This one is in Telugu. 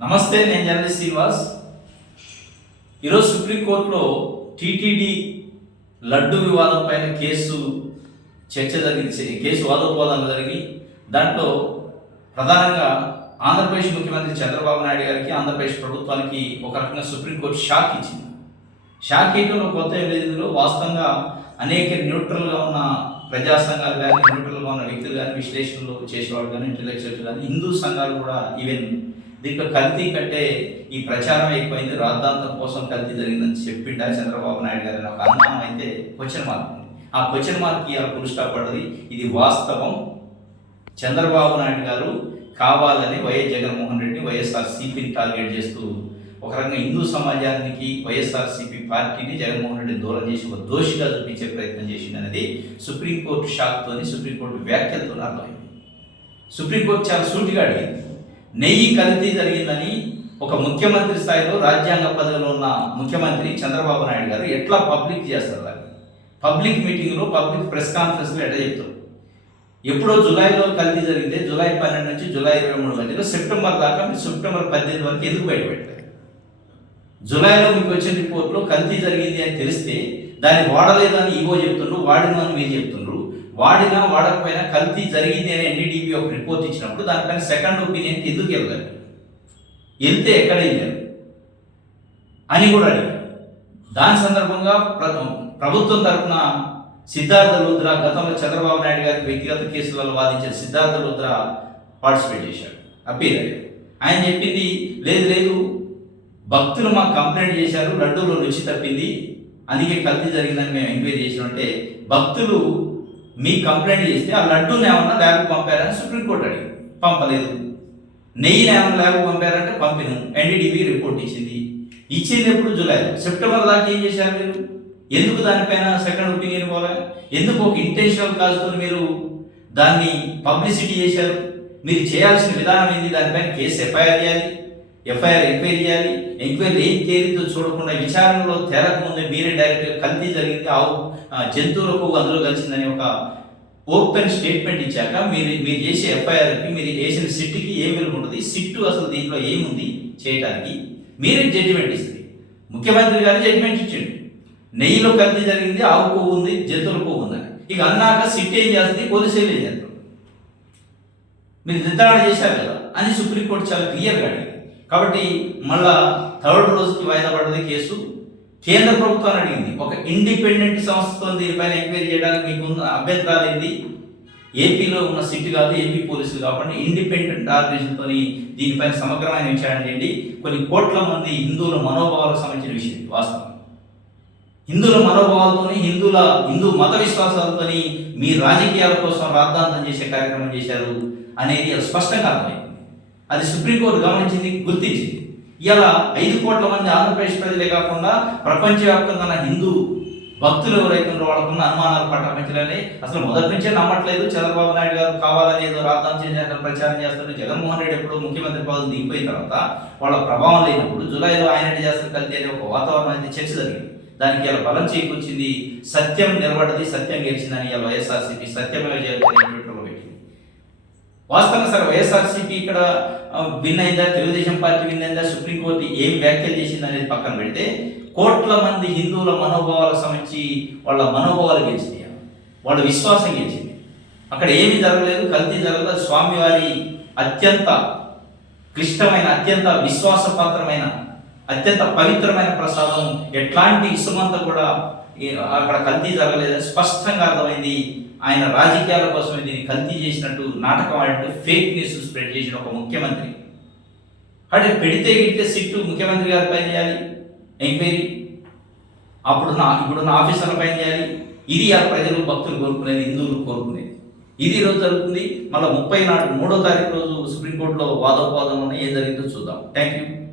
నమస్తే నేను జర్నలిస్ట్ శ్రీనివాస్. ఈరోజు సుప్రీంకోర్టులో టీటీడీ లడ్డు వివాదం పైన కేసు చర్చ జరిగింది కేసు వాదోపవాదాలు జరిగి దాంట్లో ప్రధానంగా ఆంధ్రప్రదేశ్ ముఖ్యమంత్రి చంద్రబాబు నాయుడు గారికి ఆంధ్రప్రదేశ్ ప్రభుత్వానికి ఒక రకంగా సుప్రీంకోర్టు షాక్ ఇచ్చింది. షాక్ ఇవ్వడంలో కొత్త ఏం లేదు ఇందులో. వాస్తవంగా అనేక న్యూట్రల్గా ఉన్న ప్రజా సంఘాలు కానీ న్యూట్రల్గా ఉన్న వ్యక్తులు కానీ విశ్లేషణలు చేసేవాళ్ళు కానీ ఇంటలెక్చువల్స్ కానీ హిందూ సంఘాలు కూడా ఈవెన్ దీంట్లో కల్తీ కంటే ఈ ప్రచారం ఎక్కువైంది రాద్ధాంతం కోసం కల్తీ జరిగిందని చెప్పిండా చంద్రబాబు నాయుడు గారు ఒక అనుమానం అయితే క్వశ్చన్ మార్క్ ఉంది. ఆ క్వశ్చన్ మార్క్ ఇవాళ పురుషపడది ఇది వాస్తవం. చంద్రబాబు నాయుడు గారు కావాలని వైఎస్ జగన్మోహన్ రెడ్డి వైఎస్ఆర్ సిపిని టార్గెట్ చేస్తూ ఒక రకంగా హిందూ సమాజానికి వైఎస్ఆర్ సిపి పార్టీని జగన్మోహన్ రెడ్డి దూరం చేసి ఒక దోషిగా చూపించే ప్రయత్నం చేసింది అనేది సుప్రీంకోర్టు షాక్తోని సుప్రీంకోర్టు వ్యాఖ్యలతో అర్థమైంది. సుప్రీంకోర్టు చాలా సూటిగా అడిగింది. నెయ్యి కల్తీ జరిగిందని ఒక ముఖ్యమంత్రి స్థాయిలో రాజ్యాంగ పదవిలో ఉన్న ముఖ్యమంత్రి చంద్రబాబు నాయుడు గారు ఎట్లా పబ్లిక్ చేస్తారు దాన్ని? పబ్లిక్ మీటింగ్లో పబ్లిక్ ప్రెస్ కాన్ఫరెన్స్లో ఎట్లా చెప్తారు? ఎప్పుడో జూలైలో కల్తీ జరిగితే జూలై పన్నెండు నుంచి జూలై ఇరవై మూడు మధ్యలో సెప్టెంబర్ దాకా మీరు సెప్టెంబర్ పద్దెనిమిది వరకు ఎందుకు బయటపెట్టారు? జూలైలో మీకు వచ్చిన రిపోర్ట్లో కల్తీ జరిగింది అని తెలిస్తే దాన్ని వాడలేదని ఈవో చెప్తుండ్రు వాడిన అని మీరు చెప్తుండ్రు. వాడినా వాడకపోయినా కల్తీ జరిగింది అని ఎన్డీడీబీ ఒక రిపోర్ట్ ఇచ్చినప్పుడు దానిపైన సెకండ్ ఒపీనియన్కి ఎందుకు వెళ్ళాలి వెళ్తే ఎక్కడ వెళ్ళారు అని కూడా అడిగారు. దాని సందర్భంగా ప్రభుత్వం తరఫున సిద్ధార్థ లుద్ర గతంలో చంద్రబాబు నాయుడు గారి వ్యక్తిగత కేసులలో వాదించిన సిద్ధార్థ లుద్ర పార్టిసిపేట్ చేశాడు. అప్పీల్ అయ్యాడు ఆయన చెప్పింది లేదు లేదు భక్తులు మాకు కంప్లైంట్ చేశారు లడ్డూలో రుచి తప్పింది అందుకే కల్తీ జరిగిందని మేము ఎంక్వైరీ చేసినట్టే భక్తులు మీ కంప్లైంట్ చేస్తే ఆ లడ్డూని ఏమన్నా ల్యాబ్కి పంపారని సుప్రీంకోర్టు అడిగింది. పంపలేదు. నెయ్యిని ఏమన్నా ల్యాబ్కి పంపారంటే పంపిను. ఎన్డీటీవీ రిపోర్ట్ ఇచ్చింది. ఇచ్చింది ఎప్పుడు? జూలైలో సెప్టెంబర్ దాకా ఏం చేశారు మీరు? ఎందుకు దానిపైన సెకండ్ ఒపీనియన్ పోలే ఎందుకు ఒక ఇంటెన్షనల్ కాజ్తో మీరు దాన్ని పబ్లిసిటీ చేశారు? మీరు చేయాల్సిన విధానం ఏంది? దానిపైన కేసు ఎఫ్ఐఆర్ చేయాలి. ఎఫ్ఐఆర్ ఎంక్వైరీ చేయాలి. ఎంక్వైరీ ఏం తేలితో చూడకుండా విచారణలో తేలక మీరే డైరెక్ట్గా కల్తీ జరిగింది. ఆవు జంతువులకు అందులో కలిసిందని ఒక ఓపెన్ స్టేట్మెంట్ ఇచ్చాక మీరు మీరు చేసే ఎఫ్ఐఆర్కి మీరు చేసిన సిట్కి ఏం విలువ ఉంటుంది? సిట్టు అసలు దీంట్లో ఏముంది చేయడానికి మీరే జడ్జిమెంట్ ఇస్తుంది. ముఖ్యమంత్రి గారు జడ్జిమెంట్ ఇచ్చిండు. నెయ్యిలో కల్తీ జరిగింది ఆవు కొవ్వు ఉంది జంతువుల కొవ్వు ఉందని. ఇక అన్నాక సిట్ ఏం చేస్తుంది? పోలీసులు ఏం చేస్తారు. మీరు నిర్ధారణ చేశారు కదా? అని సుప్రీంకోర్టు చాలా క్లియర్గా అడిగింది. కాబట్టి మళ్ళా థర్డ్ రోజుకి వాయిదా పడ్డది కేసు. కేంద్ర ప్రభుత్వాన్ని అడిగింది. ఒక ఇండిపెండెంట్ సంస్థతో దీనిపైన ఎంక్వైరీ చేయడానికి మీకు అభ్యంతరాలు ఏంది ఏపీలో ఉన్న సిటీ కాదు ఏపీ పోలీసులు కాబట్టి ఇండిపెండెంట్ ఆర్గనైజేషన్తో దీనిపైన సమగ్రమైన విచారణ చేయండి. కొన్ని కోట్ల మంది హిందువుల మనోభావాలకు సంబంధించిన విషయం వాస్తవం. హిందువుల మనోభావాలతోని హిందువుల హిందూ మత విశ్వాసాలతోని మీ రాజకీయాల కోసం రాద్ధాంతం చేసే కార్యక్రమం చేశారు అనేది స్పష్టంగా అర్థమైంది. అది సుప్రీంకోర్టు గమనించింది గుర్తించింది. ఇలా ఐదు కోట్ల మంది ఆంధ్రప్రదేశ్ ప్రజలే కాకుండా ప్రపంచవ్యాప్తంగా ఉన్న హిందూ భక్తులు ఎవరైతే వాళ్ళకు వాళ్ళకున్న అనుమానాలు ప్రకటించాలని అసలు మొదటి నుంచే నమ్మట్లేదు చంద్రబాబు నాయుడు గారు కావాలని ఏదో రాద్దాం చేసేట ప్రచారం చేస్తారు జగన్మోహన్ రెడ్డి ఎప్పుడు ముఖ్యమంత్రి పదవి దిగిపోయిన తర్వాత వాళ్ళ ప్రభావం లేనప్పుడు జూలైలో ఆయన ఏంటి చేస్తారు కలిసి అనే ఒక వాతావరణం అయితే చర్చ జరిగింది. దానికి ఇలా బలం చేకూర్చింది సత్యం నిలబడది సత్యం గెలిచిందని వైఎస్ఆర్సీపీ సత్యమే చేయాలి వాస్తవంగా సార్ వైఎస్ఆర్సీపీ ఇక్కడ విన్ అయిందా తెలుగుదేశం పార్టీ విన్ అయిందా సుప్రీంకోర్టు ఏం వ్యాఖ్యలు చేసింది అనేది పక్కన పెడితే కోట్ల మంది హిందువుల మనోభావాలకు సంబంధించి వాళ్ళ మనోభావాలు గెలిచింది వాళ్ళ విశ్వాసం గెలిచింది. అక్కడ ఏమీ జరగలేదు కల్తీ జరగలేదు. స్వామివారి అత్యంత క్లిష్టమైన అత్యంత విశ్వాసపాత్రమైన అత్యంత పవిత్రమైన ప్రసాదం ఎట్లాంటి ఇసుమంతా కూడా అక్కడ కల్తీ జరగలేదని స్పష్టంగా అర్థమైంది. ఆయన రాజకీయాల కోసమే దీన్ని కల్తీ చేసినట్టు నాటకం ఆడినట్టు ఫేక్ న్యూస్ స్ప్రెడ్ చేసిన ఒక ముఖ్యమంత్రి. అంటే పెడితే గిడితే సిట్టు ముఖ్యమంత్రి గారి పైన చేయాలి? ఎంక్వైరీ? అప్పుడున్న ఇప్పుడున్న ఆఫీసర్ల పైన చేయాలి? ఇది ఆ ప్రజలు భక్తులు కోరుకునేది హిందువులు కోరుకునేది. ఇది రోజు జరుగుతుంది. మళ్ళీ ముప్పై నాడు మూడో తారీఖు రోజు సుప్రీంకోర్టులో వాదోపవాదం ఉన్నాయి. ఏం జరిగిందో చూద్దాం. Thank you